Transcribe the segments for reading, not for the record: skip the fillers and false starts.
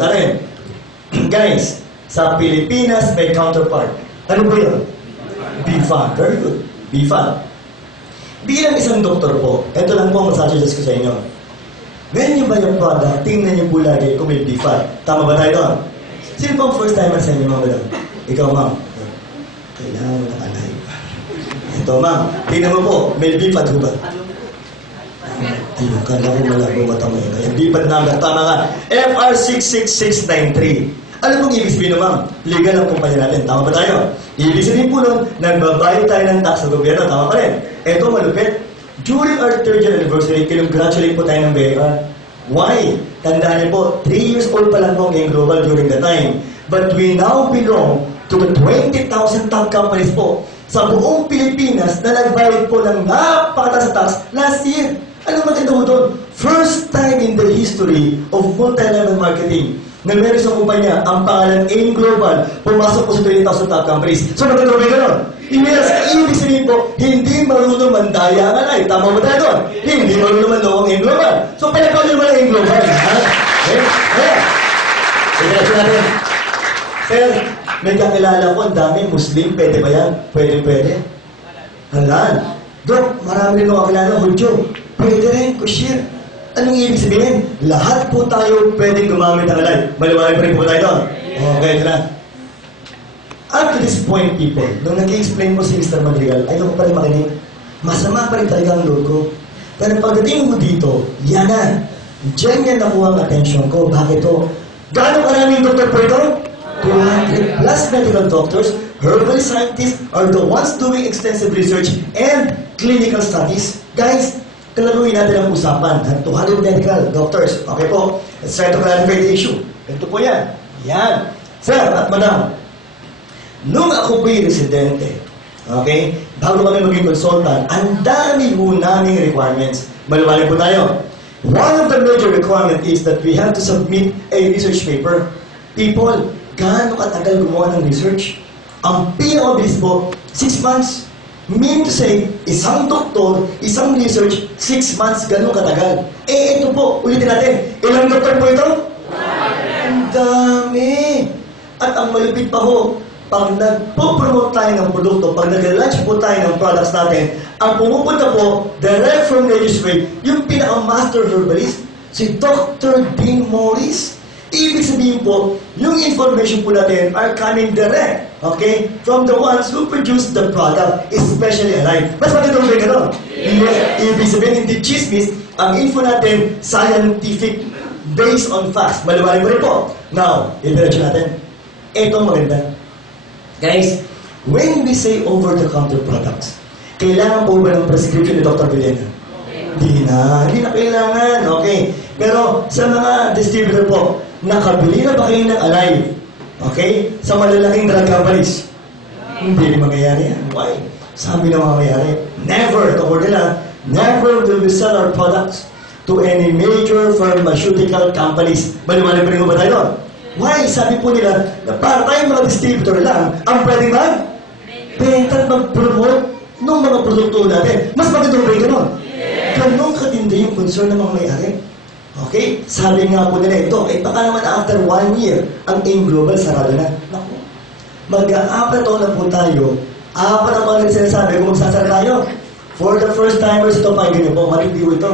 natin. Guys, sa Pilipinas may counterpart. Ano po yun? BFAD. Very good. BFAD. Bilang isang doktor po, ito lang po masasuggest ko sa inyo. Ngayon nyo ba yung product, tingnan nyo po lagi kung may BFAD. Tama ba tayo doon? Sino po ang first timer sa inyo, mga madam? Ikaw, ma'am. Kailangan mo ng alay. Ito, ma'am. Tingnan mo po, may BFAD ho ba? Ayun, kala ko malabo matamay na. Yung BFAD number, tama ka. FR66693. Alam mong ibig sabihin, ma'am? Legal ang kumpanya natin. Tama ba tayo? Ibig sabihin po nun, nagbabayad tayo ng tax sa gobyerno. Tama pa rin. Ito, malupit. During our 3rd year anniversary, congratulate po tayo ng BFR. Why? Tandaan niyo po, 3 years old pa lang po ang global during the time. But we now belong to the 20,000 top companies po sa buong Pilipinas na nagbayad po ng napakataas tax last year. Ano maganda mo doon? First time in the history of multi-level marketing na meron sa kumpanya, ang pangalan AIM Global, pumasok po sa 20,000 top companies. So, maganda ba gano'n? Ibig sabihin po, hindi marunong mandaya ang alay. Tama ba tayo doon? Hindi marunong mandaya ang AIM Global. So, pinagawa nyo naman ang AIM Global. Ha? Okay? Kaya, ito natin. Sir, may kakilala ko, ang daming Muslim, pwede ba yan? Pwede. Halaan. Dok, marami rin ako kakilala, Hudyo. Pwede rin, Kushir. Anong ibig sabihin? Lahat po tayo pwedeng gumamit ng alay. Maliwanag pa rin po tayo doon. Okay, ito na. Up to this point, people, nung nag-explain mo si Mr. Madrigal, ayaw ko pa rin makinig. Masama pa rin talaga ang load ko. Pero pagdating mo dito, yan na. Diyan yan nakuha ang attention ko. Bakit to? Gaano karaming doktor po ito? 200 plus medical doctors, herbal scientists are the ones doing extensive research and clinical studies. Guys, kalaruin natin ang usapan. 200 medical doctors. Okay po, let's try to clarify the issue. Ito po yan. Yan. Sir at madam, nung ako po'y residente, okay, bago kami maging consultant, ang dami po naming requirements. Maliwanag po tayo. One of the major requirements is that we have to submit a research paper. People, gaano katagal gumawa ng research? Ang pinakabilis po, 6 months. Mean to say, isang doktor, isang research, 6 months, gano'ng katagal. Ito po, ulitin natin. Ilang doktor po ito? Ang dami. At ang malupit pa ho, pag nagpo-promote tayo ng produkto, pag nag-launch po tayo ng products natin, ang pumupunta po, direct from registry, yung pinaka-master herbalist, si Dr. Dean Morris. Ibig sabihin po, yung information po natin are coming direct, okay, from the ones who produce the product, especially alive. Mas magandang ba gano'n? Ibig sabihin, hindi chismis, ang info natin, scientific, based on facts. Maliwanag mo rin po. Now, i-diretso natin. Ito maganda. Guys, when we say over-the-counter products, kailangan po ba ng prescription ni Dr. Villena? Hindi na kailangan, okay. Pero sa mga distributor po, nakabili na ba kayo ng alive? Okay? Sa malalaking drug companies? Hindi rin mangyayari yan. Why? Sabi na mangyayari, never, tawag nila, never will we sell our products to any major pharmaceutical companies. Maliwanag pa rin ba tayo? Why? Sabi po nila, na para tayong mga distributor lang, ang pwede mag-benta at mag-promote ng mga produkto natin. Mas magandang ba yung gano'n? Ganun katindi yung concern ng mga may-ari. Okay? Sabi nga po nila ito, baka naman after 1 year, ang AIM Global sarado na. Naku, mag-a-apat na po tayo, 4 na mga sinasabi kung magsasara tayo. For the first timers, ito pakinggan niyo po, ma-review ito.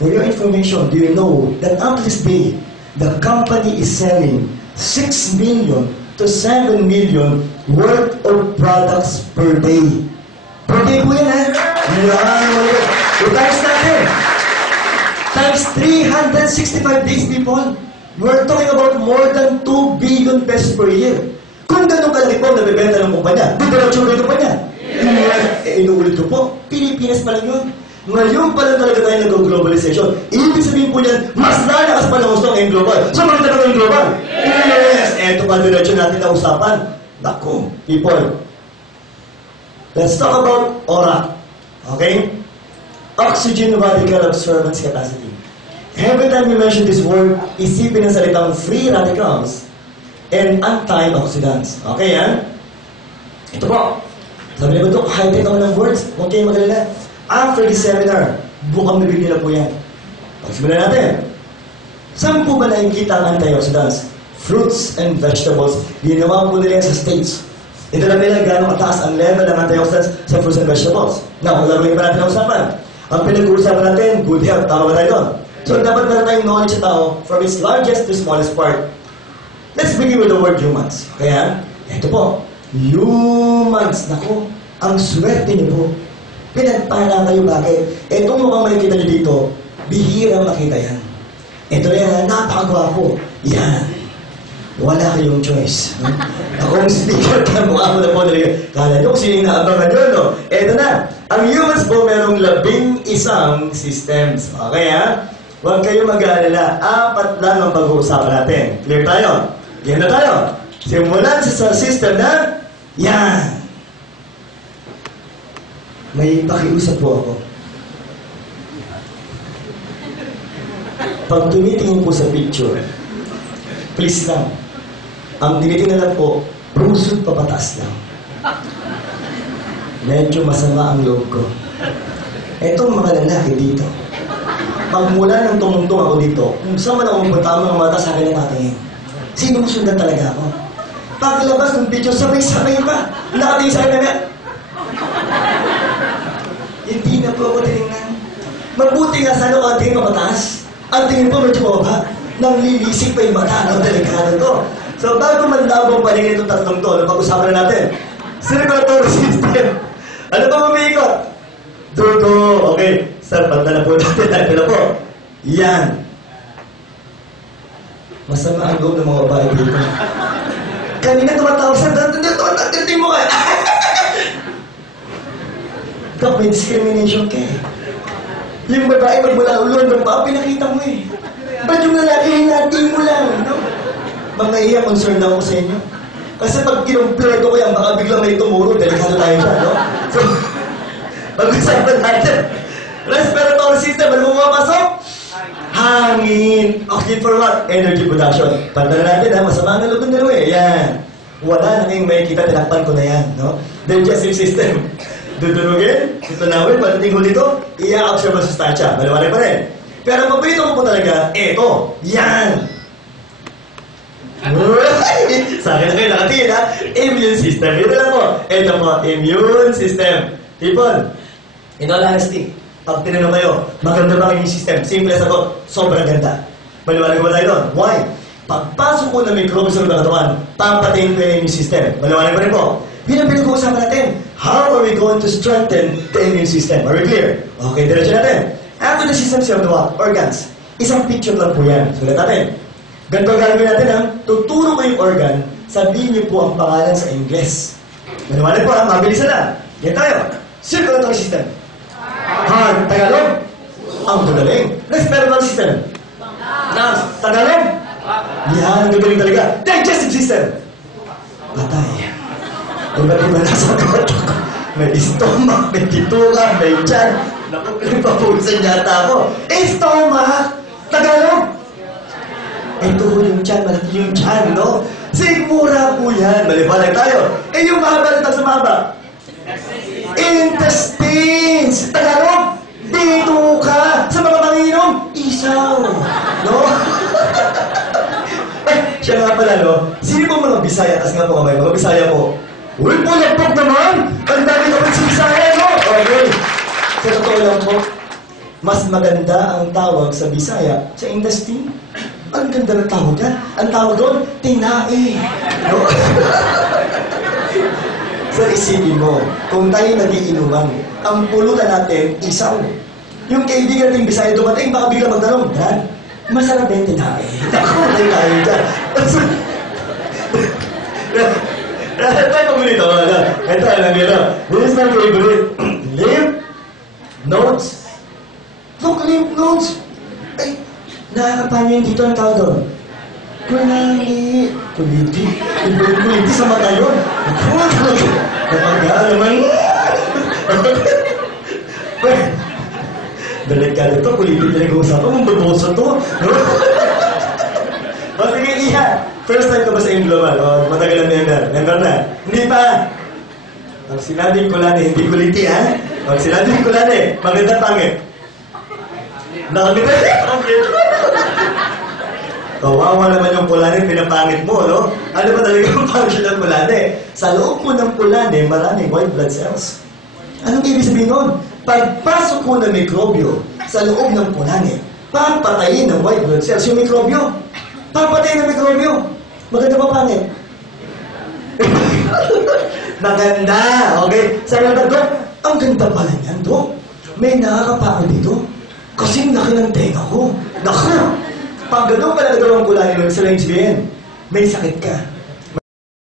For your information, do you know that up to this day, the company is selling 6 million to 7 million worth of products per day. Per day po yan, ha? Yan, times natin. Times 365 days, people. We're talking about more than 2 billion pesos per year. Kung ganun kalaki po nabibenta ng kumpanya, diretso rin kumpanya. Inuulit ko po, Pilipinas pa lang yun. Ngayon pa lang talaga tayo nag-globalization. Ibig sabihin po niyan, mas lalakas pa ng gusto ang global. So, maganda na yung global? Yes! Eto pa diretso natin na usapan. Naku, people. Let's talk about aura. Okay? Oxygen radical absorbance capacity. Every time you mention this word, isipin ang salitang free radicals and antioxidants. Okay, yan? Ito po. Sabi niyo ba ito, high-tech naman ng words? Huwag kayo magalala. After this seminar, bukang bibig nila po yan. Pagsimulan natin. Saan po ba nakikita ang antioxidants? Fruits and vegetables. Ginawa po nila yan sa States. Ito lang nila gano'ng kataas ang level ng antioxidants sa fruits and vegetables. Now, kung lagawin pa natin ang usapan. Ang pinag-uusapan natin, good health. Tama ba tayo doon? So, dapat meron tayong knowledge sa tao from its largest to smallest part. Let's begin with the word humans. Kaya, ito po. Humans. Naku, ang swerte niyo po. Pinagpala kayo. Bakit? Itong mukhang makikita niyo dito, bihira makita yan. Ito yan, napakagwapo. Yan. Wala kayong choice. Akong speaker ka, mukha mo na po nalagay. Kala nyo kung sino yung naabangan nyo, no? Eto na. Ang humans po merong 11 systems. Okay, ha? Huwag kayo mag-aalala. 4 lang ang pag-uusapan natin. Clear tayo? Yan na tayo. Simulan sa system na yan. May pakiusap po ako. Pag tumitingin po sa picture, please lang. Ang tinitingnan lang po, brusod papataas lang. Medyo masama ang loob ko. Etong mga lalaki dito, pagmula nang tumungtong ako dito, kung saan man ako magpunta ang mga mata sa akin na natingin, sinusundan talaga ako. Paglabas ng picture, sabay-sabay pa. Nakatingin sa akin na, hindi na po ako tinignan. Mabuti nga sana ako ang tingin mapataas. Ang tingin po medyo mababa. Nang lilisik pa yung mata ng delikado to. So, bago man labong paligid itong tatlong to, pag-usapan na natin. Circulatory system. Ano ba umiikot? Dugo. Okay. Sir, panta na po natin. Ito na po. Yan. Masama ang loob ng mga babae dito. Kanina tumatawag sa dating mo ka. Kap, may discrimination ka eh. Yung babae magmula ulo ng paa, pinakita mo eh. Ba't yung lalaki hinating mo lang, no? Mga iya, concerned ako sa inyo. Kasi pag kinumpleto ko yan, baka biglang may tumuro, delikado tayo dyan, no? So, pag-usapan natin. Respiratory system, ano mo mapasok? Hangin. Oxygen for what? Energy production. Pantala natin, ha? Masama ang loob ng dalawa eh. Yan. Wala na kayong makikita, tinakpan ko na yan, no? Digestive system. Dudurugin, tutunawin, pagdating ko dito, i-absorb ang sustansya. Maliwanag pa rin. Pero paborito ko po talaga, eto, yan. Sa akin na kayo nakatingin, ha? Immune system. Ito lang po. Ito po, immune system. People, in all honesty, pag tinanong kayo, maganda ba ang immune system? Simple sagot, sobrang ganda. Maliwanag ba tayo doon? Why? Pagpasok ko ng microbes ng katawan, papatayin ko yung immune system. Maliwanag pa rin po. Yun ang pinag-uusapan natin. How are we going to strengthen the immune system? Are we clear? Okay, diretso natin. After the systems of the what? Organs. Isang picture lang po yan. Sulat natin. Ganito gagawin natin ha. Tuturo ko yung organ, sabihin niyo po ang pangalan sa Ingles. Maniwanag po ha, mabilis na. Yan tayo. Circulatory system. Heart. Tagalog. Ang gagaling. Respiratory system. Lungs. Tagalog. Yan, ang gagaling talaga. Digestive system. Patay. Iba-iba na sa koto ko. May stomach, may bituka, may tiyan. Naku, pinagpapulisan yata ako. Stomach! Tagalog! Ito yung tiyan, malaki yung tiyan, no? Sigmura po yan. Maliwanag tayo. Yung mahaba na sa mahaba. Intestines! Tagalog! Dito ka! Sa mga manginom, isaw! No? Ay, siya nga pala, no? Sino po mga Bisaya? As nga po kamay, mga Bisaya po. Uy, pulagpag naman! Ang dami naman si Bisaya, no? Okay. Sa totoo lang po, mas maganda ang tawag sa Bisaya sa intestine. Ang ganda ng tawag yan. Ang tawag doon, tinae. No? So isipin mo, kung tayo nagiinuman, ang pulutan natin, isaw. Yung kaibigan ng Bisaya dumating, baka bigla magtanong, Dad, masarap yung tinae. Ako, tayo dyan. Ito yung paborito. Ito, alam nyo. This is my favorite. Lymph nodes. Look, lymph nodes. Ay, nakakapanyo yung dito ang tao doon. Kuliti. Kuliti sa mata yun. Kapag naman. Delikado to. Kuliti pinag-uusapan. Mambaboso to. O sige, Iha. First time ka ba sa Imploman? O matagal na member? Member na? Hindi pa. Pag sinabing kulani, hindi kuliti, ha? Pag sinabing kulani, maganda pangit. Nakaganda? Okay. Kawawa naman yung pulane, pinapangit mo, no? Ano ba talaga yung function ng pulane? Sa loob po ng pulane, maraming white blood cells. Anong ibig sabihin nun? Pagpasok po ng mikrobyo sa loob ng pulane, papatayin ng white blood cells yung mikrobyo. Papatayin ng mikrobyo. Maganda ba pangit? Maganda, okay? Sabi ng Dok, ang ganda pala niyan, Dok. May nakakapako dito. Kasing laki ng tenga ko. Naku! Pag ganun pala nagawang kulay, sabihin, may sakit ka.